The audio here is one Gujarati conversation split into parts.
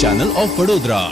Channel of Vadodara.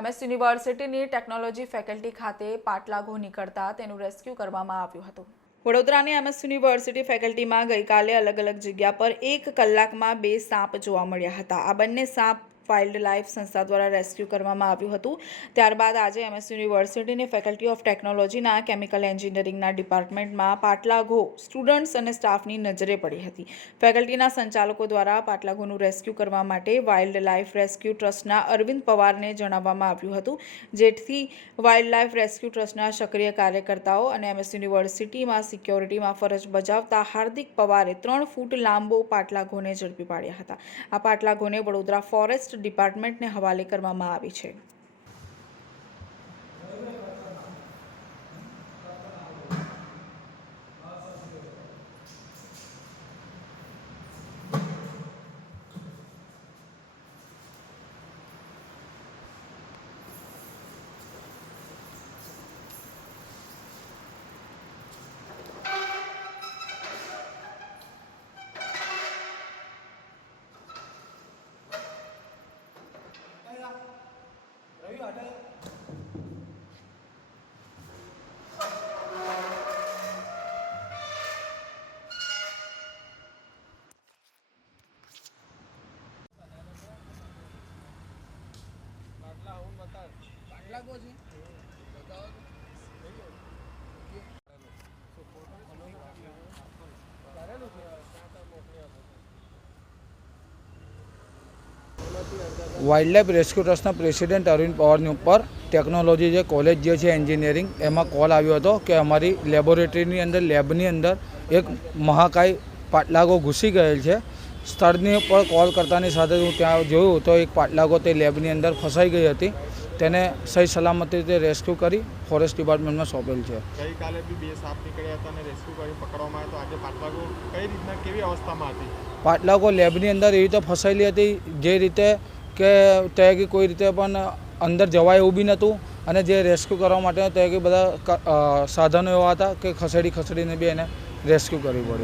MS યુનિવર્સિટીની ટેકનોલોજી ફેકલ્ટી ખાતે પાટલા ઘો નીકળતા તેનું રેસ્ક્યુ કરવામાં આવ્યું હતું। વડોદરાની MS યુનિવર્સિટી ફેકલ્ટીમાં ગઈકાલે અલગ અલગ જગ્યા પર 1 કલાકમાં 2 સાપ જોવા મળ્યા હતા। આ બંને સાપ વાઇલ્ડ લાઇફ સંસ્થા દ્વારા રેસ્ક્યુ કરવામાં આવ્યું હતું। ત્યારબાદ આજે MS યુનિવર્સિટીની ફેકલ્ટી ઓફ ટેકનોલોજીના કેમિકલ એન્જિનિયરિંગના ડિપાર્ટમેન્ટમાં પાટલા ઘો સ્ટુડન્ટ્સ અને સ્ટાફની નજરે પડી હતી। ફેકલ્ટીના સંચાલકો દ્વારા પાટલા ઘોનું રેસ્ક્યુ કરવા માટે વાઇલ્ડ લાઇફ રેસ્ક્યુ ટ્રસ્ટના અરવિંદ પવારને જણાવવામાં આવ્યું હતું, જેથી વાઇલ્ડ લાઇફ રેસ્ક્યુ ટ્રસ્ટના સક્રિય કાર્યકર્તાઓ અને MS યુનિવર્સિટીમાં સિક્યોરિટીમાં ફરજ બજાવતા હાર્દિક પવારે 3 ફૂટ લાંબો પાટલા ઘોને ઝડપી પાડ્યા હતા। આ પાટલા ઘોને વડોદરા ફોરેસ્ટ ડિપાર્ટમેન્ટને હવાલે કરવામાં આવી છે। વાઇલ્ડ લાઇફ રેસ્ક્યુ ટ્રસ્ટના પ્રેસિડેન્ટ અરવિંદ પવારની ઉપર ટેકનોલોજી જે કોલેજ જે છે એન્જિનિયરિંગ એમાં કોલ આવ્યો હતો કે અમારી લેબોરેટરીની અંદર લેબની અંદર એક મહાકાય પાટલાગો ઘૂસી ગયેલ છે। સ્થળની ઉપર કોલ કરતાની સાથે હું ત્યાં જોયું તો એક પાટલાગો તે લેબની અંદર ફસાઈ ગઈ હતી। તેને સહી સલામતી રીતે રેસ્ક્યુ કરી ફોરેસ્ટ ડિપાર્ટમેન્ટમાં સોંપેલ છે। ગઈકાલે બી 2 સાપ નીકળ્યા હતા અને રેસ્ક્યુ કરી પકડવામાં આવ્યા, તો આજે પાટલાગો કઈ રીતના કેવી અવસ્થામાં હતી? પાટલાગો લેબની અંદર એવી રીતે ફસાયેલી હતી જે રીતે કે તે કોઈ રીતે પણ અંદર જવાય એવું બી નહોતું, અને જે રેસ્ક્યુ કરવા માટે તે બધા સાધનો એવા હતા કે ખસેડીને બી એને રેસ્ક્યુ કરવી પડી।